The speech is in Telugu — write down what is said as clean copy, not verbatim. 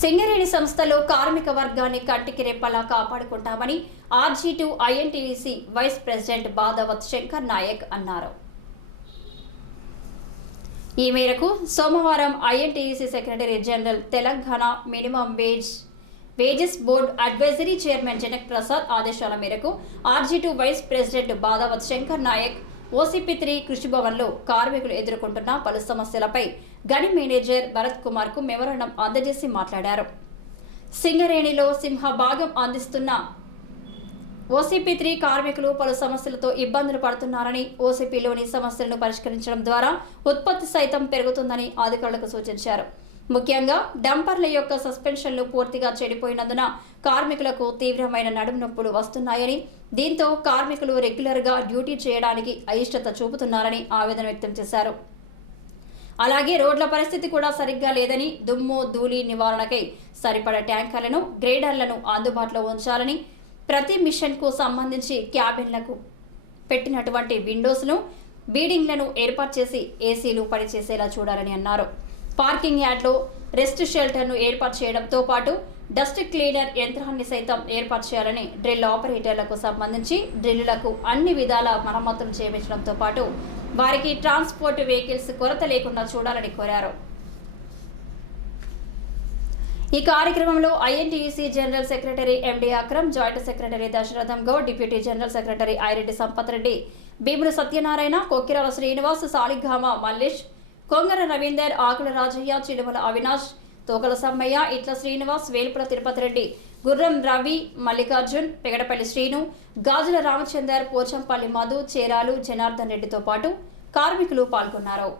సింగరేణి సంస్థలో కార్మిక వర్గాన్ని కంటికి రెప్పలా కాపాడుకుంటామని RG two INTUC vice president Badavath Shankar Nayak అన్నారు. ఈ మేరకు సోమవారం INTUC secretary general Telangana minimum wages board advisory chairman Janak Prasad ఆదేశాల మేరకు RG two vice president Badavath Shankar Nayak OCP three కృషి భవన్లో కార్మికులు ఎదుర్కొంటున్న పలు సమస్యలపై గని మేనేజర్ భరత్ కుమార్ కు మెమోరాండం అందజేసి మాట్లాడారు. సింగరేణిలో సింహభాగం అందిస్తున్న ఓసీపీ3 కార్మికులు పలు సమస్యలతో ఇబ్బందులు పడుతున్నారని, ఓసీపీలోని సమస్యలను పరిష్కరించడం ద్వారా ఉత్పత్తి సైతం పెరుగుతుందని అధికారులకు సూచించారు. ముఖ్యంగా డంపర్ల యొక్క సస్పెన్షన్లు పూర్తిగా చెడిపోయినందున కార్మికులకు తీవ్రమైన నడుము నొప్పులు వస్తున్నాయని, దీంతో కార్మికులు రెగ్యులర్గా డ్యూటీ చేయడానికి అయిష్టత చూపుతున్నారని ఆవేదన వ్యక్తం చేశారు. అలాగే రోడ్ల పరిస్థితి కూడా సరిగ్గా లేదని, దుమ్ము ధూళి నివారణకై సరిపడా ట్యాంకర్లను, గ్రేడర్లను అందుబాటులో ఉంచాలని, ప్రతి మిషన్కు సంబంధించి క్యాబిన్లకు పెట్టినటువంటి విండోస్ను, బీడింగ్లను ఏర్పాటు చేసి ఏసీలు పనిచేసేలా చూడాలని అన్నారు. పార్కింగ్ యార్డ్లో రెస్ట్ షెల్టర్ను ఏర్పాటు చేయడంతో పాటు డస్ట్ క్లీనర్ యంత్రాన్ని సైతం ఏర్పాటు చేయాలని, డ్రిల్ ఆపరేటర్లకు సంబంధించి డ్రిల్లులకు అన్ని విధాల మరమ్మతులు చేయించడంతో పాటు వారికి ట్రాన్స్పోర్ట్ వెహికల్స్ కొరత లేకుండా చూడాలని కోరారు. ఈ కార్యక్రమంలో INTUC general secretary MD Akram, joint secretary Dasharatham Goud, deputy general secretary Aireddy Sampath Reddy, Bheemula Satyanarayana, Kokkirala Srinivas, Saligrama Mallesh, Kongara Ravinder, Akula Rajaiah, Chilumala Avinash, Tokala Sammaiah, Itla Srinivas, Velpula Tirupati Reddy, గుర్రం రవి, మల్లికార్జున్, పెగడపల్లి శ్రీను, గాజుల రామచందర్, పోచంపల్లి మధు, చేరాలు జనార్దన్ రెడ్డితో పాటు కార్మికులు పాల్గొన్నారు.